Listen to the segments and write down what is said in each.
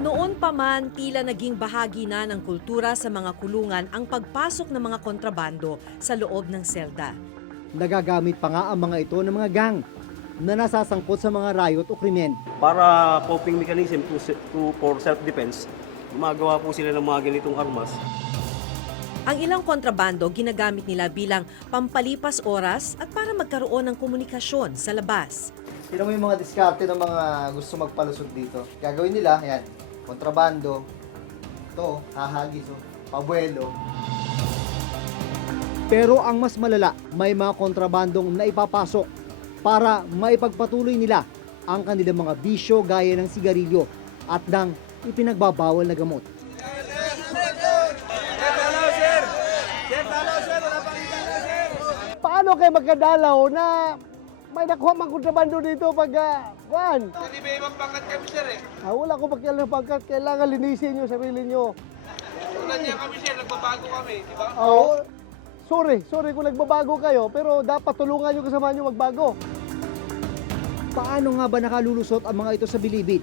Noon pa man, tila naging bahagi na ng kultura sa mga kulungan ang pagpasok ng mga kontrabando sa loob ng selda. Nagagamit pa nga ang mga ito ng mga gang na nasasangkot sa mga riot o krimen. Para coping mechanism to, to for self-defense, gumagawa po sila ng mga ganitong armas. Ang ilang kontrabando ginagamit nila bilang pampalipas oras at para magkaroon ng komunikasyon sa labas. Tignan mo yung mga diskarte ng mga gusto magpalusot dito. Gagawin nila, yan, kontrabando, to, hahagis, oh, pabuelo. Pero ang mas malala, may mga kontrabandong naipapasok para maipagpatuloy nila ang kanilang mga bisyo gaya ng sigarilyo at ng ipinagbabawal na gamot. Paano kayo magkadalaw na may nakuha mang kontrabando dito pag uh, kuan? Hindi may ibang pangkat kami sir eh. Ah, wala ko pakialam ng pangkat, kailangan linisin nyo sarili nyo. Tulad niya kami sir, nagbabago kami, di ba? Oo. sorry, sorry kung nagbabago kayo, pero dapat tulungan nyo kasama nyo magbago. Paano nga ba nakalulusot ang mga ito sa bilibid?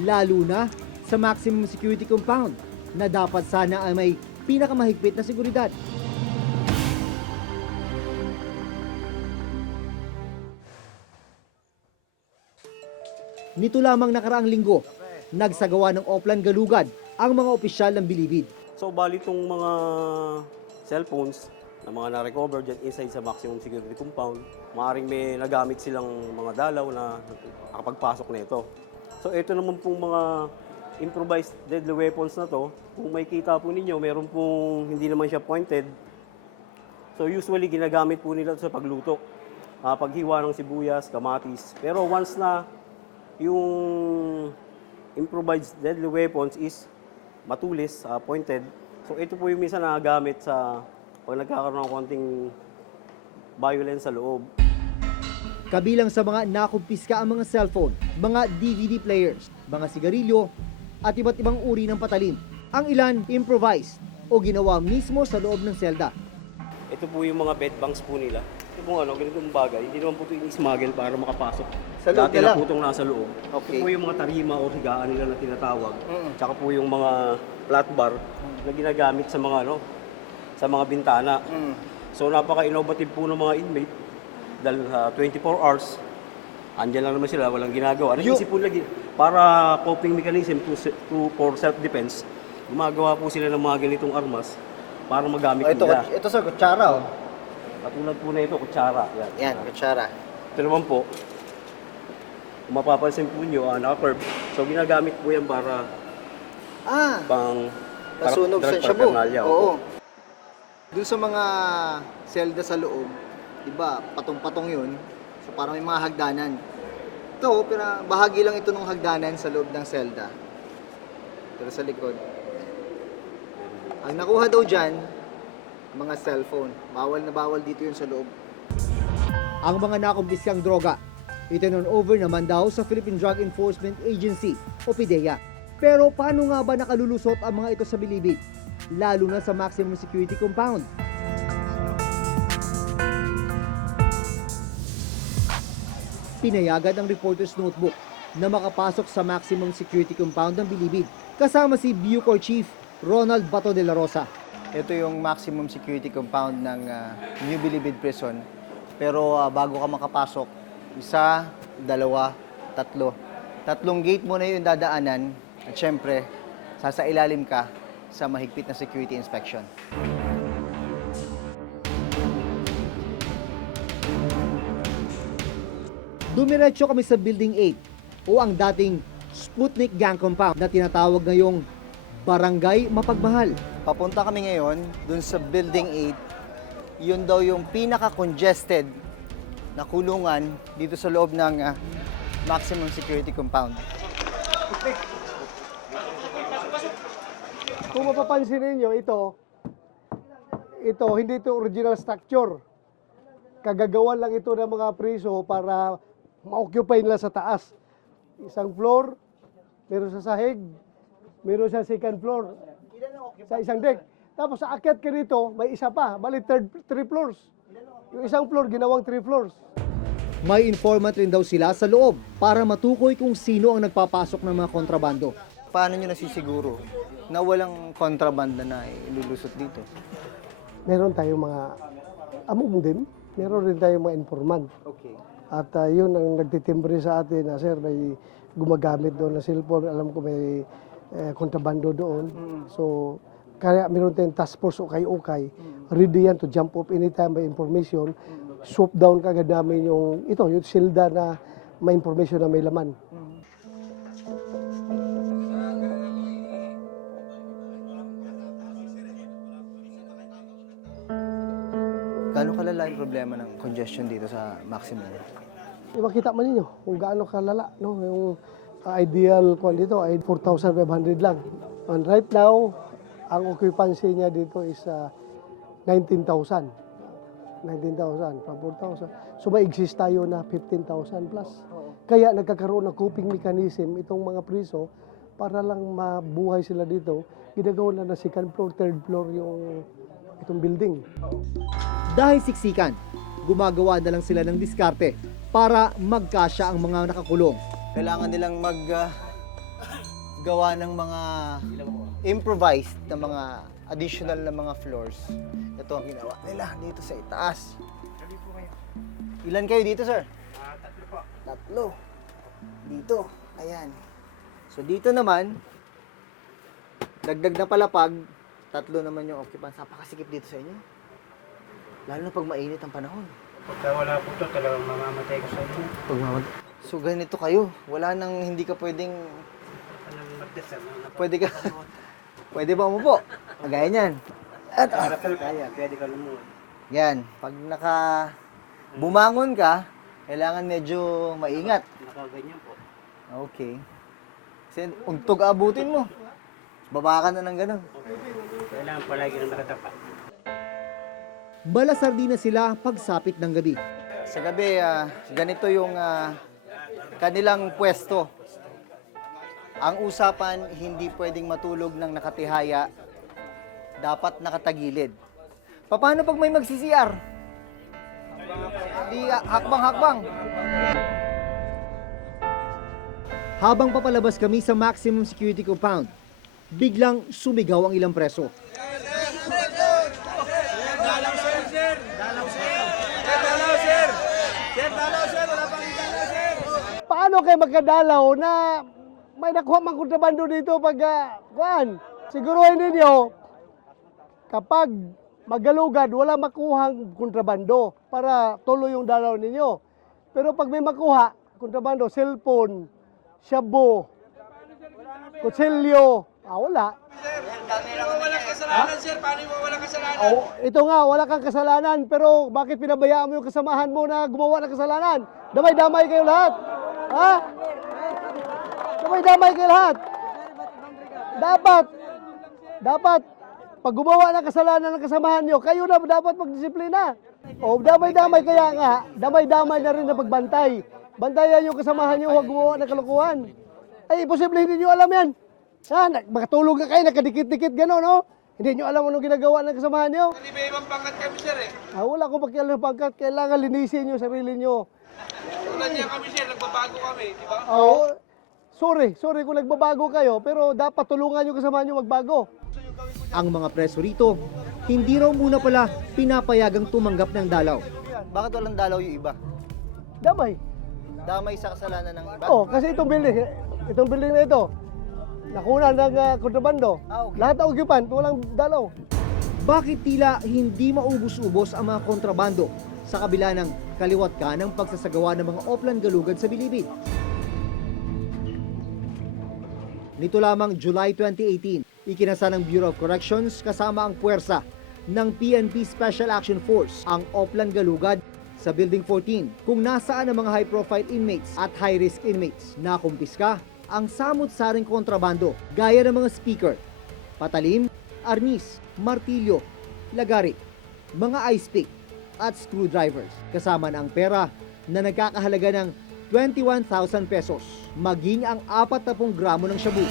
Lalo na sa maximum security compound na dapat sana ay may pinakamahigpit na seguridad. Nito lamang nakaraang linggo, nagsagawa ng Oplan Galugad ang mga opisyal ng bilibid. So bali itong mga cellphones na mga na-recover dyan inside sa maximum security compound, maaaring may nagamit silang mga dalaw na nakapagpasok na ito. So ito naman pong mga improvised deadly weapons na to, kung may kita po ninyo, meron pong hindi naman siya pointed. So usually ginagamit po nila sa pagluto. Ah, paghiwa ng sibuyas, kamatis. Pero once na yung improvised deadly weapons is matulis, ah, pointed. So ito po yung minsan nagagamit sa pag nagkakaroon ng konting violence sa loob. Kabilang sa mga nakumpiska ang mga cellphone, mga DVD players, mga sigarilyo, at iba't ibang uri ng patalin. Ang ilan improvised o ginawa mismo sa loob ng selda. Ito po yung mga bed banks po nila. Ito po ano, ganitong bagay. Hindi naman po ito in-smuggle para makapasok. Sa loob Dati na na lang? po itong nasa loob. Okay. Ito po yung mga tarima o higaan nila na tinatawag. Mm. Tsaka po yung mga flat bar na ginagamit sa mga ano, sa mga bintana. Mm. So napaka-innovative po ng mga inmate dahil sa 24 hours, andyan lang naman sila, walang ginagawa. Yung- Naisip po lagi, para coping mechanism to, se- to for self-defense, gumagawa po sila ng mga ganitong armas para magamit Oh, ito, nila. ito sir, kutsara, oh. Katulad po na ito, kutsara. Yan. Yan, kutsara. Ito naman po, kung mapapansin po nyo, ah, naka-curve. So ginagamit po yan para Ah, pang nasunog sa drug shabu. paraphernalia, Oo. opo. Doon sa mga selda sa loob, di ba, patong-patong yun. So parang may mga hagdanan. Ito, pero bahagi lang ito ng hagdanan sa loob ng selda. Pero sa likod. Ang nakuha daw dyan, mga cellphone. Bawal na bawal dito yun sa loob. Ang mga nakumpiskang droga, itinurn over naman daw sa Philippine Drug Enforcement Agency o PIDEA. Pero paano nga ba nakalulusot ang mga ito sa bilibid? Lalo na sa maximum security compound. Pinayagan ng reporter's notebook na makapasok sa maximum security compound ng bilibid kasama si Bucor Chief Ronald Bato de la Rosa. Ito yung maximum security compound ng ah, New Bilibid Prison. Pero ah, bago ka makapasok, isa, dalawa, tatlo. Tatlong gate mo na yung dadaanan at syempre, sasailalim ka sa mahigpit na security inspection. Dumiretso kami sa Building 8 o ang dating Sputnik Gang Compound na tinatawag ngayong Barangay Mapagmahal. Papunta kami ngayon dun sa Building 8. Yun daw yung pinaka-congested na kulungan dito sa loob ng ah, maximum security compound. Kung mapapansin ninyo, ito, ito, hindi ito original structure. Kagagawan lang ito ng mga priso para ma-occupy nila sa taas. Isang floor, meron sa sahig, meron sa second floor, sa isang deck. Tapos sa akyat ka dito, may isa pa, bali third, three floors. Yung isang floor, ginawang three floors. May informant rin daw sila sa loob para matukoy kung sino ang nagpapasok ng mga kontrabando. paano nyo nasisiguro na walang kontrabanda na ilulusot dito? Meron tayong mga among din, meron rin tayong mga informant. Okay. At ah, yun ang nagtitimbre sa atin na sir, may gumagamit doon na cellphone. Alam ko may eh, kontrabando doon. So, kaya meron tayong task force o ukay Ready yan to jump up anytime may information. Swoop down kagad namin yung, ito, yung silda na may information na may laman. Gano'ng kalala yung problema ng congestion dito sa Maximum? Makita man ninyo kung gaano kalala. No? Yung ah, ideal kwan dito ay 4,500 lang. And right now, ang occupancy niya dito is ah, 19,000. 19,000 from 4,000. So may exist tayo na 15,000 plus. Kaya nagkakaroon ng coping mechanism itong mga priso para lang mabuhay sila dito. Ginagawa na na second floor, third floor yung itong building. Dahil siksikan, gumagawa na lang sila ng diskarte para magkasya ang mga nakakulong. Kailangan nilang mag ah, gawa ng mga improvised na mga additional na mga floors. Ito ang ginawa nila dito sa itaas. Ilan kayo dito, sir? tatlo po. Tatlo. Dito. Ayan. So dito naman, dagdag na palapag, tatlo naman yung occupants. Napakasikip dito sa inyo. Lalo na pag mainit ang panahon. Pagka wala po to, talagang mamamatay ko sa inyo. So ganito kayo. Wala nang hindi ka pwedeng? Pwede ka. Pwede ba umupo? Kagaya niyan. At ah, kaya, pwede ka lumuhod. yan, pag naka bumangon ka, kailangan medyo maingat. Nakaganyan po. Okay. Kasi untog abutin mo. Baba ka na ng ganun. Kailangan palagi na nakatapat. Balasardina sila pagsapit ng gabi. Sa gabi, ah, ganito yung ah, kanilang pwesto. Ang usapan, hindi pwedeng matulog ng nakatihaya. Dapat nakatagilid. Paano pag may magsi-CR? Di ah, hakbang-hakbang. Habang papalabas kami sa maximum security compound, biglang sumigaw ang ilang preso. Paano kayo magkadalaw na may nakuha mang kontrabando dito pag uh, kuan? Siguruhin ninyo kapag magalugad wala makuhang kontrabando para tuloy yung dalaw ninyo. Pero pag may makuha kontrabando, cellphone, shabu, kutsilyo, ah wala. Kasalanan, sir. Paano mo walang kasalanan? Oh, ito nga, wala kang kasalanan, pero bakit pinabayaan mo yung kasamahan mo na gumawa ng kasalanan? Damay-damay kayo lahat. Ha? Damay-damay kayo lahat. Dapat, dapat, pag gumawa ng kasalanan ng kasamahan nyo, kayo na dapat magdisiplina. O, damay-damay kaya nga, damay-damay na rin na pagbantay. Bantayan yung kasamahan nyo, huwag gumawa ng kalokohan. Ay, imposible hindi nyo alam yan. Ha, makatulog ka kayo, nakadikit-dikit gano'n, no? Hindi nyo alam anong ginagawa ng kasamahan nyo. Hindi may ibang pangkat kami, sir eh. Ah, wala akong pakialam ng pangkat. Kailangan linisin nyo sarili nyo. Tulad niya kami, sir. Nagbabago kami, di ba? Oo. Sorry, sorry kung nagbabago kayo, pero dapat tulungan yung kasama nyo magbago. Ang mga preso rito, hindi raw muna pala pinapayagang tumanggap ng dalaw. Bakit walang dalaw yung iba? Damay. Damay sa kasalanan ng iba? Oh, kasi itong building, itong building na ito, nakuna ng uh, kontrabando. Ah, okay. Lahat ng occupant, walang dalaw. Bakit tila hindi maubos-ubos ang mga kontrabando sa kabila ng kaliwat ka ng pagsasagawa ng mga oplan galugad sa Bilibid? Nito lamang July 2018, ikinasa ng Bureau of Corrections kasama ang puwersa ng PNP Special Action Force ang Oplan Galugad sa Building 14 kung nasaan ang mga high-profile inmates at high-risk inmates. Na kumpiska ang samot-saring kontrabando gaya ng mga speaker, patalim, arnis, martilyo, lagari, mga ice pick at screwdrivers kasama na ang pera na nagkakahalaga ng 21,000 pesos maging ang 40 gramo ng shabu.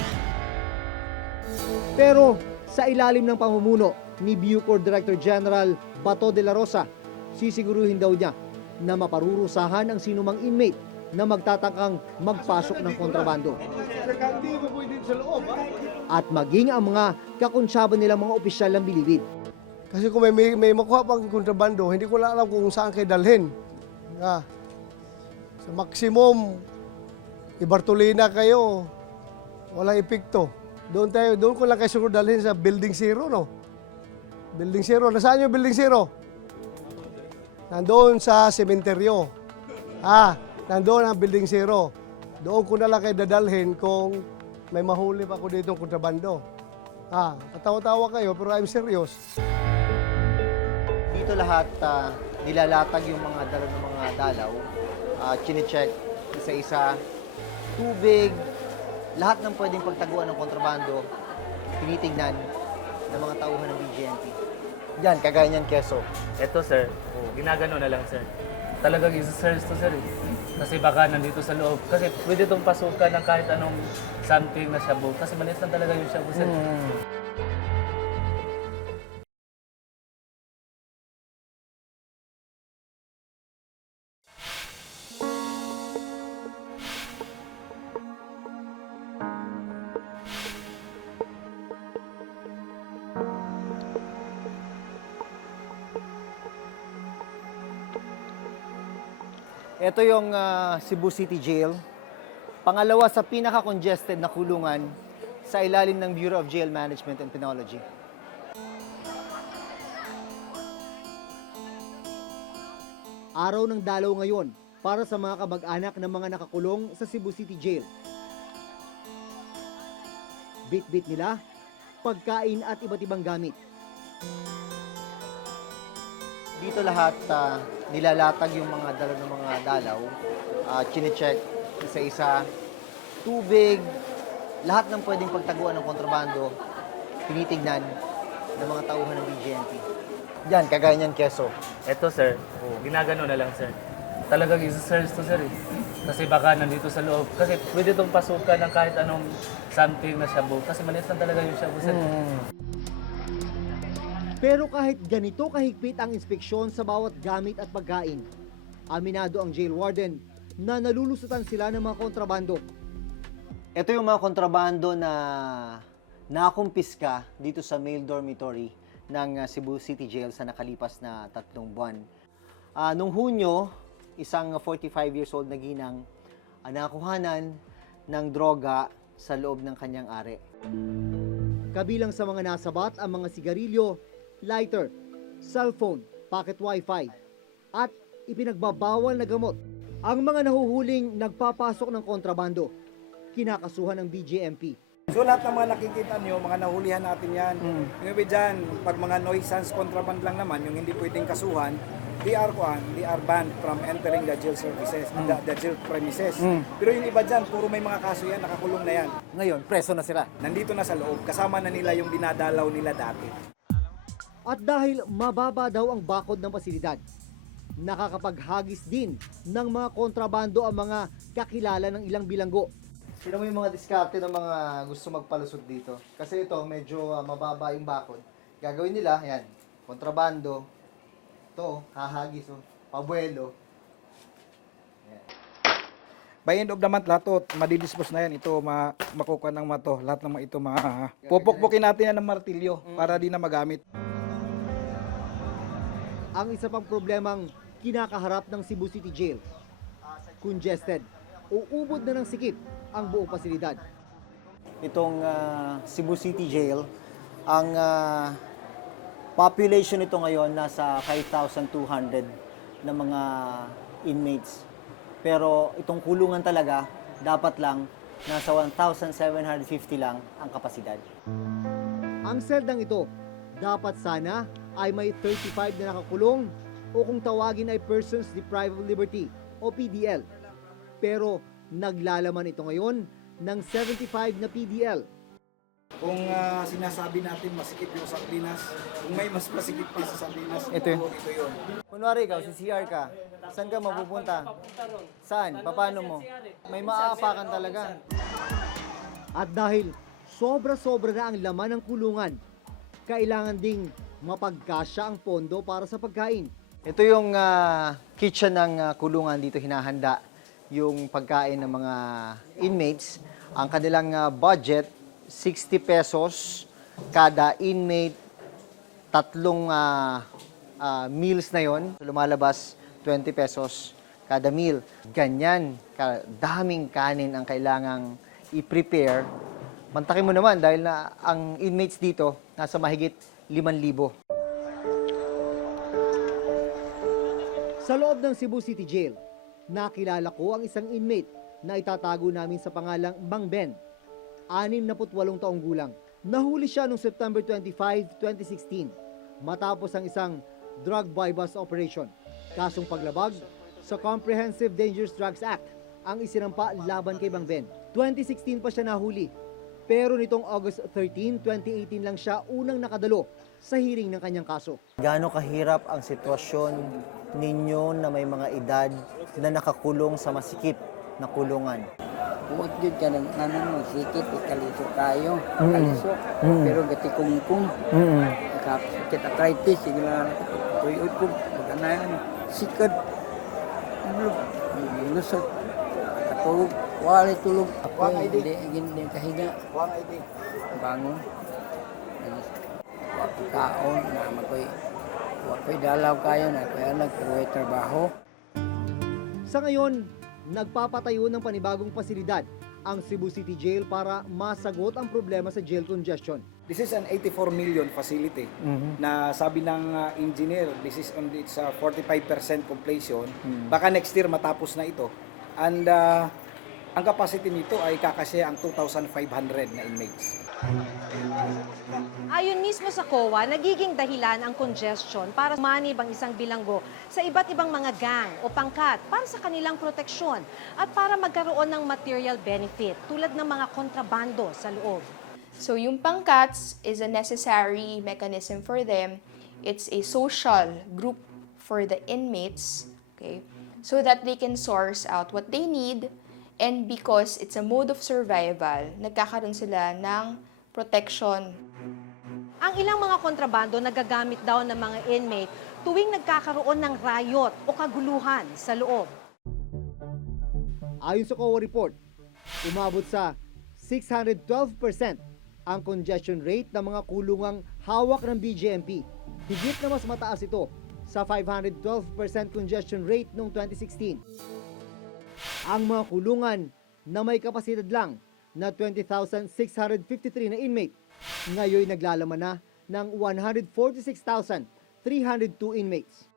Pero sa ilalim ng pamumuno ni Bucor Director General Bato de la Rosa, sisiguruhin daw niya na maparurusahan ang sinumang inmate na magtatangkang magpasok ng kontrabando. At maging ang mga kakonsyaba nilang mga opisyal ng bilibid. Kasi kung may, may, may makuha pang kontrabando, hindi ko alam kung saan kayo dalhin. Ah, sa maximum, ibartolina kayo, walang epekto. Doon tayo, doon ko lang kayo siguro dalhin sa Building Zero, no? Building Zero. Nasaan yung Building Zero? Nandoon sa sementeryo. Ah, nandoon ang Building Zero. Doon ko na lang kayo dadalhin kung may mahuli pa ako dito kontrabando. Ah, katawa-tawa kayo pero I'm serious. Dito lahat ah, nilalatag yung mga dala ng mga dalaw. Uh, chinecheck isa-isa. Tubig, lahat ng pwedeng pagtaguan ng kontrabando, tinitignan ng mga tauhan ng BGMP. Yan, kagaya niyan, keso. Ito sir, ginagano na lang sir. Talagang isa-search to sir. eh. Kasi baka nandito sa loob. Kasi pwede itong pasukan ng kahit anong something na shabu. Kasi maliit lang talaga yung shabu sir. Ito yung ah, Cebu City Jail. Pangalawa sa pinaka-congested na kulungan sa ilalim ng Bureau of Jail Management and Penology. Araw ng dalaw ngayon para sa mga kamag-anak ng mga nakakulong sa Cebu City Jail. Bit-bit nila, pagkain at iba't ibang gamit. Dito lahat ah, nilalatag yung mga dala ng mga dalaw. Uh, chinecheck isa-isa. Tubig, lahat ng pwedeng pagtaguan ng kontrabando, tinitignan ng mga tauhan ng BGMP. Yan, kagaya niyan, keso. Ito sir, ginagano na lang sir. Talagang isa-search to sir. eh. Kasi baka nandito sa loob. Kasi pwede itong pasukan ng kahit anong something na shabu. Kasi maliit lang talaga yung shabu sir. Pero kahit ganito kahigpit ang inspeksyon sa bawat gamit at pagkain, aminado ang jail warden na nalulusutan sila ng mga kontrabando. Ito yung mga kontrabando na nakumpiska dito sa male dormitory ng uh, Cebu City Jail sa nakalipas na tatlong buwan. Ah, nung Hunyo, isang 45 years old na ginang ang nakuhanan ng droga sa loob ng kanyang are. Kabilang sa mga nasabat ang mga sigarilyo, lighter, cellphone, pocket wifi, at ipinagbabawal na gamot. Ang mga nahuhuling nagpapasok ng kontrabando, kinakasuhan ng BJMP. So lahat ng mga nakikita nyo, mga nahulihan natin yan. Yung iba dyan, pag mga nuisance contraband lang naman, yung hindi pwedeng kasuhan, they are, kuhan, they are banned from entering the jail services, the, the jail premises. Pero yung iba dyan, puro may mga kaso yan, nakakulong na yan. Ngayon, preso na sila. Nandito na sa loob, kasama na nila yung dinadalaw nila dati. At dahil mababa daw ang bakod ng pasilidad, nakakapaghagis din ng mga kontrabando ang mga kakilala ng ilang bilanggo. Sino mo yung mga diskarte ng mga gusto magpalusot dito? Kasi ito, medyo ah, mababa yung bakod. Gagawin nila, yan, kontrabando. Ito, hahagis, oh, pabuelo. By end of the month, lahat to, madidispose na yan. Ito, ma makukuha ng mato. Lahat ng mga ito, ma pupukpukin natin yan ng martilyo para di na magamit. Ang isa pang problemang kinakaharap ng Cebu City Jail, congested, uubod na ng sikip ang buong pasilidad. Itong ah, Cebu City Jail, ang ah, population nito ngayon nasa 5,200 na mga inmates. Pero itong kulungan talaga, dapat lang nasa 1,750 lang ang kapasidad. Ang seldang ito, dapat sana ay may 35 na nakakulong o kung tawagin ay Persons Deprived of Liberty o PDL. Pero naglalaman ito ngayon ng 75 na PDL. Kung ah, sinasabi natin masikip yung sardinas, kung may mas masikip pa sa sardinas, Ito yun. oo, ito yun. Kunwari ikaw, si CR ka, saan ka mapupunta? Saan? Paano mo? May maaapakan talaga. At dahil sobra-sobra na ang laman ng kulungan, kailangan ding mapagkasya ang pondo para sa pagkain. Ito yung ah, kitchen ng ah, kulungan dito hinahanda yung pagkain ng mga inmates. Ang kanilang ah, budget, 60 pesos kada inmate, tatlong ah, ah, meals na yon. Lumalabas 20 pesos kada meal. Ganyan, daming kanin ang kailangang i-prepare. Mantakin mo naman dahil na ang inmates dito nasa mahigit 5,000. Sa loob ng Cebu City Jail, nakilala ko ang isang inmate na itatago namin sa pangalang Mang Ben. 68 taong gulang. Nahuli siya noong September 25, 2016 matapos ang isang drug buy-bust operation. Kasong paglabag sa Comprehensive Dangerous Drugs Act ang isinampa laban kay Mang Ben. 2016 pa siya nahuli. Pero nitong August 13, 2018 lang siya unang nakadalo sa hearing ng kanyang kaso. Gaano kahirap ang sitwasyon ninyo na may mga edad na nakakulong sa masikip na kulungan? Huwag yun ka ng ano sikip, ikalisok tayo. Ikalisok. Pero gati kungkung. Nakapit arthritis, sigla tuyot ko. Pagkanayan, sikad. Lusot. Katulog. Wali tulog. Ako hindi, hindi kahiga. Bangon. Wag ko kaon, na makoy. Ko'y dalaw kayo na kaya nagkaroy trabaho. Sa ngayon, nagpapatayo ng panibagong pasilidad ang Cebu City Jail para masagot ang problema sa jail congestion. This is an 84 million facility na sabi ng uh, engineer, this is on its uh, 45% completion. Baka next year matapos na ito. And uh, ang capacity nito ay kakasya ang 2,500 na inmates. Ayon mismo sa COA, nagiging dahilan ang congestion para manib ang isang bilanggo sa iba't ibang mga gang o pangkat para sa kanilang proteksyon at para magkaroon ng material benefit tulad ng mga kontrabando sa loob. So yung pangkats is a necessary mechanism for them. It's a social group for the inmates, okay? So that they can source out what they need and because it's a mode of survival, nagkakaroon sila ng protection Ang ilang mga kontrabando nagagamit daw ng mga inmate tuwing nagkakaroon ng riot o kaguluhan sa loob. Ayon sa COA report, umabot sa 612% ang congestion rate ng mga kulungang hawak ng BJMP. Higit na mas mataas ito sa 512% congestion rate noong 2016. Ang mga kulungan na may kapasidad lang na 20,653 na inmate ngayon naglalaman na ng 146,302 inmates.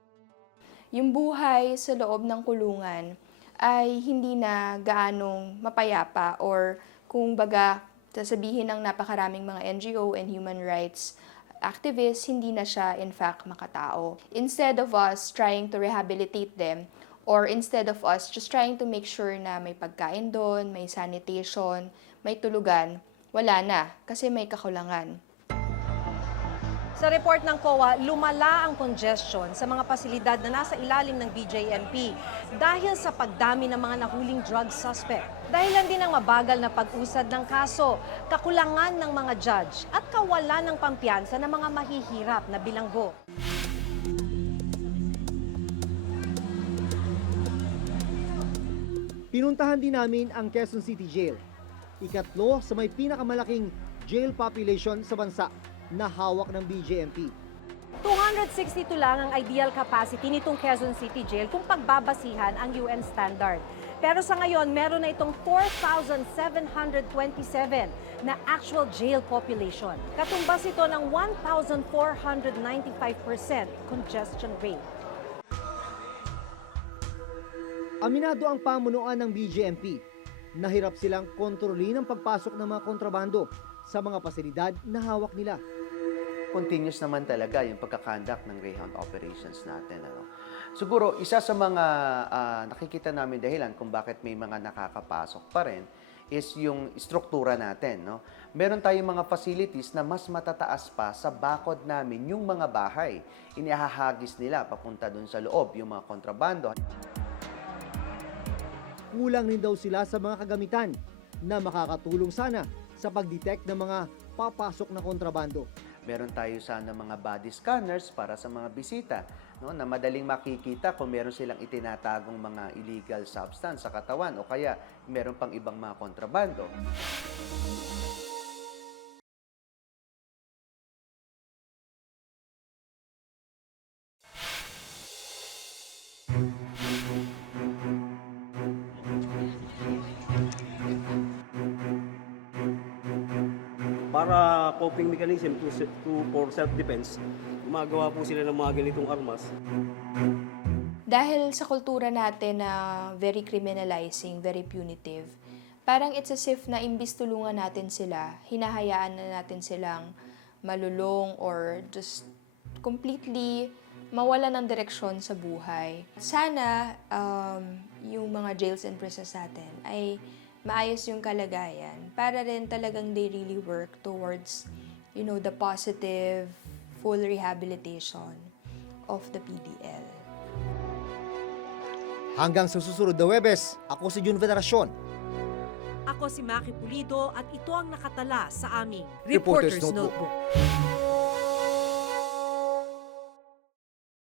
yung buhay sa loob ng kulungan ay hindi na gaanong mapayapa or kung baga sasabihin ng napakaraming mga NGO and human rights activists, hindi na siya in fact makatao. Instead of us trying to rehabilitate them, or instead of us just trying to make sure na may pagkain doon, may sanitation, may tulugan, wala na kasi may kakulangan. Sa report ng COA, lumala ang congestion sa mga pasilidad na nasa ilalim ng BJMP dahil sa pagdami ng mga nahuling drug suspect. Dahilan din ang mabagal na pag-usad ng kaso, kakulangan ng mga judge at kawalan ng pampiyansa ng mga mahihirap na bilanggo. Pinuntahan din namin ang Quezon City Jail. Ikatlo sa may pinakamalaking jail population sa bansa na hawak ng BJMP. 262 lang ang ideal capacity nitong Quezon City Jail kung pagbabasihan ang UN standard. Pero sa ngayon, meron na itong 4,727 na actual jail population. Katumbas ito ng 1,495% congestion rate. Aminado ang pamunuan ng BJMP. Nahirap silang kontrolin ang pagpasok ng mga kontrabando sa mga pasilidad na hawak nila. continuous naman talaga yung pagkakandak ng Greyhound operations natin. Ano. Siguro, isa sa mga ah, nakikita namin dahilan kung bakit may mga nakakapasok pa rin is yung struktura natin. No? Meron tayong mga facilities na mas matataas pa sa bakod namin yung mga bahay. Inihahagis nila papunta dun sa loob yung mga kontrabando. Kulang rin daw sila sa mga kagamitan na makakatulong sana sa pag-detect ng mga papasok na kontrabando. Meron tayo sana mga body scanners para sa mga bisita. no, na madaling makikita kung meron silang itinatagong mga illegal substance sa katawan o kaya meron pang ibang mga kontrabando. Mechanism to, to for self-defense, gumagawa po sila ng mga ganitong armas. Dahil sa kultura natin na very criminalizing, very punitive, parang it's as if na imbis tulungan natin sila, hinahayaan na natin silang malulong or just completely mawala ng direksyon sa buhay. Sana um, yung mga jails and prisons natin ay maayos yung kalagayan para rin talagang they really work towards you know the positive full rehabilitation of the PDL. Hanggang sa susunod na Webes, ako si Jun Veneracion. Ako si Maki Pulido at ito ang nakatala sa aming Reporter's Reporter's Notebook. Notebook.